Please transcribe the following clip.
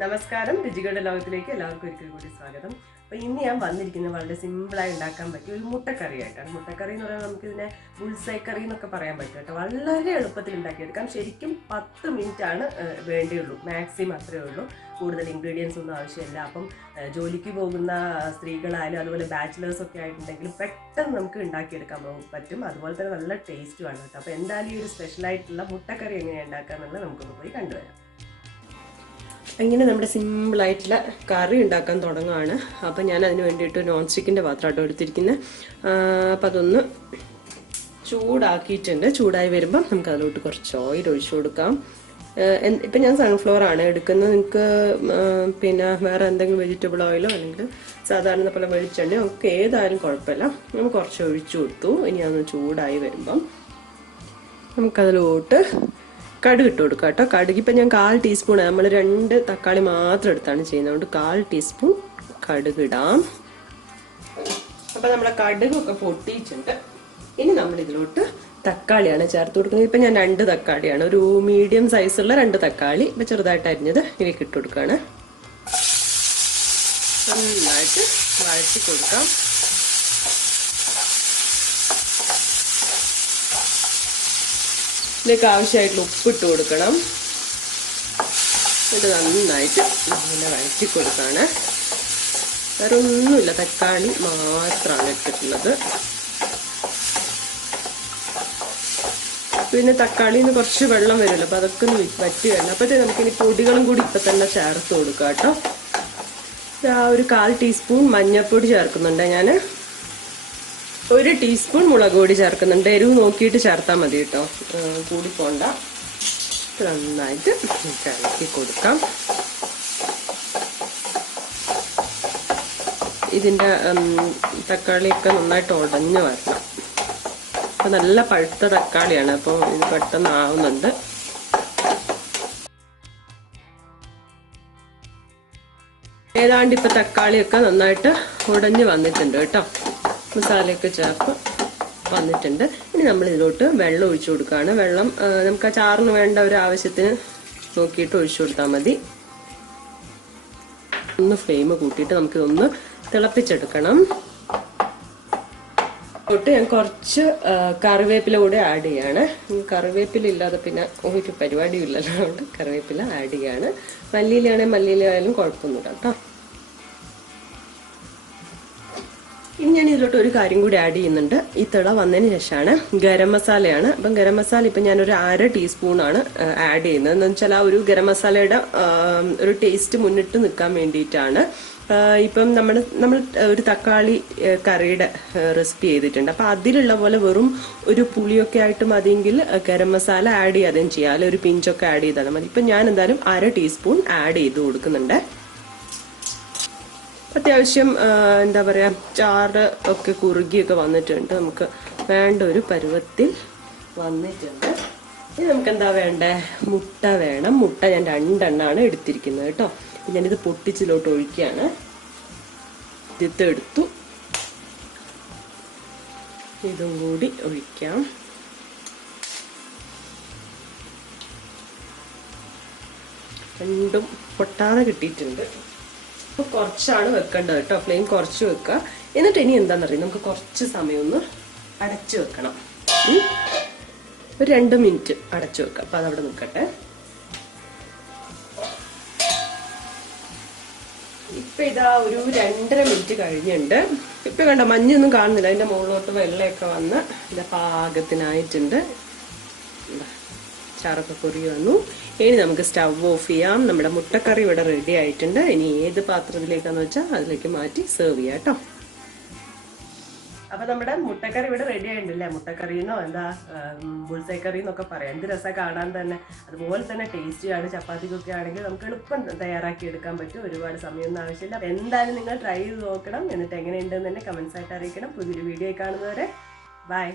നമസ്കാരം, രുചികളുടെ ലോകത്തിലേക്ക് എല്ലാവർക്കും ഒരിക്കൽ കൂടി സ്വാഗതം. അപ്പോൾ ഇന്ന് ഞാൻ വന്നിരിക്കുന്നത് വളരെ സിമ്പിളായി ഉണ്ടാക്കാൻ പറ്റിയ ഒരു മുട്ടക്കറി ആയിട്ടാണ്. മുട്ടക്കറി എന്ന് പറയുന്നത് നമുക്കിതിനെ ബുൾസൈ കറി എന്നൊക്കെ പറയാൻ പറ്റും കേട്ടോ. വളരെ എളുപ്പത്തിൽ ഉണ്ടാക്കിയെടുക്കാം. ശരിക്കും 10 മിനിറ്റാണ് വേണ്ടിയുള്ളൂ, മാക്സിമം അത്രയേ ഉള്ളൂ. കൂടുതൽ ഇൻഗ്രീഡിയൻസ് ഒന്നും ആവശ്യമില്ല. അപ്പം ജോലിക്ക് പോകുന്ന സ്ത്രീകളായാലും അതുപോലെ ബാച്ചിലേഴ്സൊക്കെ ആയിട്ടുണ്ടെങ്കിലും പെട്ടെന്ന് നമുക്ക് ഉണ്ടാക്കിയെടുക്കാൻ പറ്റും. അതുപോലെ തന്നെ നല്ല ടേസ്റ്റുമാണ് കേട്ടോ. അപ്പോൾ എന്തായാലും ഈ ഒരു സ്പെഷ്യലായിട്ടുള്ള മുട്ടക്കറി എങ്ങനെയാണ് ഉണ്ടാക്കുക എന്നുള്ളത് നമുക്കൊന്ന് പോയി കണ്ടുവരാം. അങ്ങനെ നമ്മുടെ സിമ്പിളായിട്ടുള്ള കറി ഉണ്ടാക്കാൻ തുടങ്ങുകയാണ്. അപ്പം ഞാൻ അതിന് വേണ്ടിയിട്ട് നോൺ സ്റ്റിക്കിൻ്റെ പാത്രമായിട്ട് എടുത്തിരിക്കുന്നത്. അപ്പം അതൊന്ന് ചൂടാക്കിയിട്ടുണ്ട്. ചൂടായി വരുമ്പം നമുക്ക് അതിലോട്ട് കുറച്ച് ഓയിൽ ഒഴിച്ചു കൊടുക്കാം. ഇപ്പം ഞാൻ സൺഫ്ലവർ ആണ് എടുക്കുന്നത്. നിങ്ങൾക്ക് പിന്നെ വേറെ എന്തെങ്കിലും വെജിറ്റബിൾ ഓയിലോ അല്ലെങ്കിൽ സാധാരണ പോലെ വെളിച്ചെണ്ണയോ ഒക്കെ ഏതായാലും കുഴപ്പമില്ല. നമുക്ക് കുറച്ച് ഒഴിച്ചു കൊടുത്തു. ഇനി അതൊന്ന് ചൂടായി വരുമ്പം നമുക്കതിലോട്ട് കടുക് ഇട്ട് കൊടുക്കാം കേട്ടോ. കടുക് ഇപ്പം ഞാൻ 1/4 ടീസ്പൂൺ, നമ്മൾ 2 തക്കാളി മാത്രം എടുത്താണ് ചെയ്യുന്നത്, അതുകൊണ്ട് 1/4 ടീസ്പൂൺ കടുക് ഇടാം. അപ്പം നമ്മളെ കടുകൊക്കെ പൊട്ടിയിട്ടുണ്ട്. ഇനി നമ്മൾ ഇതിലോട്ട് തക്കാളിയാണ് ചേർത്ത് കൊടുക്കുന്നത്. ഇപ്പം ഞാൻ 2 തക്കാളിയാണ്, ഒരു മീഡിയം സൈസുള്ള 2 തക്കാളി ഇപ്പം ചെറുതായിട്ട് അരിഞ്ഞത് ഇതിലേക്ക് ഇട്ട് കൊടുക്കുകയാണ്. നന്നായിട്ട് വഴറ്റി കൊടുക്കാം. ഇതിലേക്ക് ആവശ്യമായിട്ടുള്ള ഉപ്പിട്ട് കൊടുക്കണം. ഇത് നന്നായിട്ട് ഇങ്ങനെ വഴറ്റി കൊടുക്കുകയാണ്. വേറെ ഒന്നുമില്ല, തക്കാളി മാത്രമാണ് ഇട്ടിട്ടുള്ളത്. പിന്നെ തക്കാളിയിൽ നിന്ന് കുറച്ച് വെള്ളം വരുമല്ലോ, അപ്പോൾ അതൊക്കെ ഒന്ന് വറ്റി വരണം. അപ്പോഴത്തേക്ക് നമുക്കിനി പൊടികളും കൂടി ഇപ്പം തന്നെ ചേർത്ത് കൊടുക്കാം കേട്ടോ. ഒരു 1/4 ടീസ്പൂൺ മഞ്ഞൾപ്പൊടി ചേർക്കുന്നുണ്ട് ഞാൻ. 1 ടീസ്പൂൺ മുളക് പൊടി ചേർക്കുന്നുണ്ട്. എരിവ് നോക്കിയിട്ട് ചേർത്താൽ മതി കേട്ടോ, കൂടി പോണ്ട. നന്നായിട്ട് ഇളക്കി കൊടുക്കാം. ഇതിൻ്റെ തക്കാളിയൊക്കെ നന്നായിട്ട് ഉടഞ്ഞു വരണം. അപ്പം നല്ല പഴുത്ത തക്കാളിയാണ്, അപ്പോൾ ഇത് പെട്ടെന്ന് ആവുന്നുണ്ട്. ഏതാണ്ട് ഇപ്പം തക്കാളിയൊക്കെ നന്നായിട്ട് ഉടഞ്ഞു വന്നിട്ടുണ്ട് കേട്ടോ. മസാലയൊക്കെ ചേർത്ത് വന്നിട്ടുണ്ട്. ഇനി നമ്മൾ ഇതിലോട്ട് വെള്ളം ഒഴിച്ചു കൊടുക്കുകയാണ്. വെള്ളം നമുക്ക് ആ ചാറിന് വേണ്ട ഒരു ആവശ്യത്തിന് നോക്കിയിട്ട് ഒഴിച്ചു കൊടുത്താൽ മതി. ഒന്ന് ഫ്ലെയിം കൂട്ടിയിട്ട് നമുക്കിതൊന്ന് തിളപ്പിച്ചെടുക്കണം. തൊട്ട് ഞാൻ കുറച്ച് കറിവേപ്പില കൂടെ ആഡ് ചെയ്യാണ്. കറിവേപ്പില ഇല്ലാതെ പിന്നെ ഒരു പരിപാടിയും ഇല്ലല്ലോ, അതുകൊണ്ട് കറിവേപ്പില ആഡ് ചെയ്യാണ്. മല്ലിയിലാണെങ്കിൽ മല്ലിയിലായാലും കുഴപ്പമൊന്നുമില്ല കേട്ടോ. ഇനി ഞാൻ ഇതിലോട്ട് ഒരു കാര്യം കൂടി ആഡ് ചെയ്യുന്നുണ്ട്. ഈ തിള വന്നതിന് ശേഷമാണ് ഗരം മസാലയാണ്. അപ്പം ഗരം മസാല ഇപ്പം ഞാനൊരു 1/2 ടീസ്പൂണാണ് ആഡ് ചെയ്യുന്നത്. എന്ന് വെച്ചാൽ ആ ഒരു ഗരം മസാലയുടെ ഒരു ടേസ്റ്റ് മുന്നിട്ട് നിൽക്കാൻ വേണ്ടിയിട്ടാണ്. ഇപ്പം നമ്മൾ ഒരു തക്കാളി കറിയുടെ റെസിപ്പി ചെയ്തിട്ടുണ്ട്. അപ്പം അതിലുള്ള പോലെ വെറും ഒരു പുളിയൊക്കെ ആയിട്ട് മതിയെങ്കിൽ ഗരം മസാല ആഡ് ചെയ്യാതെയും ചെയ്യാം, അല്ലെങ്കിൽ ഒരു പിഞ്ചൊക്കെ ആഡ് ചെയ്താൽ മതി. ഇപ്പം ഞാൻ എന്തായാലും 1/2 ടീസ്പൂൺ ആഡ് ചെയ്ത് കൊടുക്കുന്നുണ്ട്. അത്യാവശ്യം എന്താ പറയുക, ചാറ് ഒക്കെ കുറുകിയൊക്കെ വന്നിട്ടുണ്ട്. നമുക്ക് വേണ്ട ഒരു പരുവത്തിൽ വന്നിട്ടുണ്ട്. ഇനി നമുക്ക് എന്താ വേണ്ടേ, മുട്ട വേണം. മുട്ട ഞാൻ 2 എണ്ണമാണ് എടുത്തിരിക്കുന്നത് കേട്ടോ. ഞാനിത് പൊട്ടിച്ചിലോട്ട് ഒഴിക്കുകയാണ്. എടുത്തു, ഇതും കൂടി ഒഴിക്കാം. രണ്ടും പൊട്ടാതെ കിട്ടിയിട്ടുണ്ട്. അപ്പോൾ കുറച്ചാണ് വെക്കേണ്ടത് കേട്ടോ, ഫ്ലെയിം കുറച്ച് വെക്കുക. എന്നിട്ട് ഇനി എന്താണെന്നറിയാം, നമുക്ക് കുറച്ച് സമയം ഒന്ന് അടച്ചു വെക്കണം. ഒരു 2 മിനിറ്റ് അടച്ചു വെക്കുക. അപ്പം അതവിടെ നിൽക്കട്ടെ. ഇപ്പം ഇതാ ഒരു 2.5 മിനിറ്റ് കഴിഞ്ഞിട്ടുണ്ട്. ഇപ്പം കണ്ട മഞ്ഞൊന്നും കാണുന്നില്ല, അതിൻ്റെ മുകളിലോട്ട് വെള്ളമൊക്കെ വന്ന് ഇത് പാകത്തിനായിട്ടുണ്ട്. ചാറൊക്കെ കുറി വന്നു. ഇനി നമുക്ക് സ്റ്റവ് ഓഫ് ചെയ്യാം. നമ്മുടെ മുട്ടക്കറി ഇവിടെ റെഡി ആയിട്ടുണ്ട്. ഇനി ഏത് പാത്രത്തിലേക്കാന്ന് വെച്ചാൽ അതിലേക്ക് മാറ്റി സെർവ് ചെയ്യാം കേട്ടോ. അപ്പൊ നമ്മുടെ മുട്ടക്കറി ഇവിടെ റെഡി ആയിട്ടുണ്ടല്ലേ. മുട്ടക്കറിന്നോ എന്താ ബുൾസൈ കറി എന്നൊക്കെ പറയാം. എന്ത് രസം കാണാൻ തന്നെ. അതുപോലെ തന്നെ ടേസ്റ്റിയാണ്. ചപ്പാത്തിക്കൊക്കെ ആണെങ്കിൽ നമുക്ക് എളുപ്പം തയ്യാറാക്കി എടുക്കാൻ പറ്റും. ഒരുപാട് സമയമൊന്നും ആവശ്യമില്ല. അപ്പൊ എന്തായാലും നിങ്ങൾ ട്രൈ ചെയ്ത് നോക്കണം. എന്നിട്ട് എങ്ങനെയുണ്ടെന്ന് തന്നെ കമന്റ്സ് ആയിട്ട് അറിയിക്കണം. പുതിയൊരു വീഡിയോ കാണുന്നവരെ ബൈ.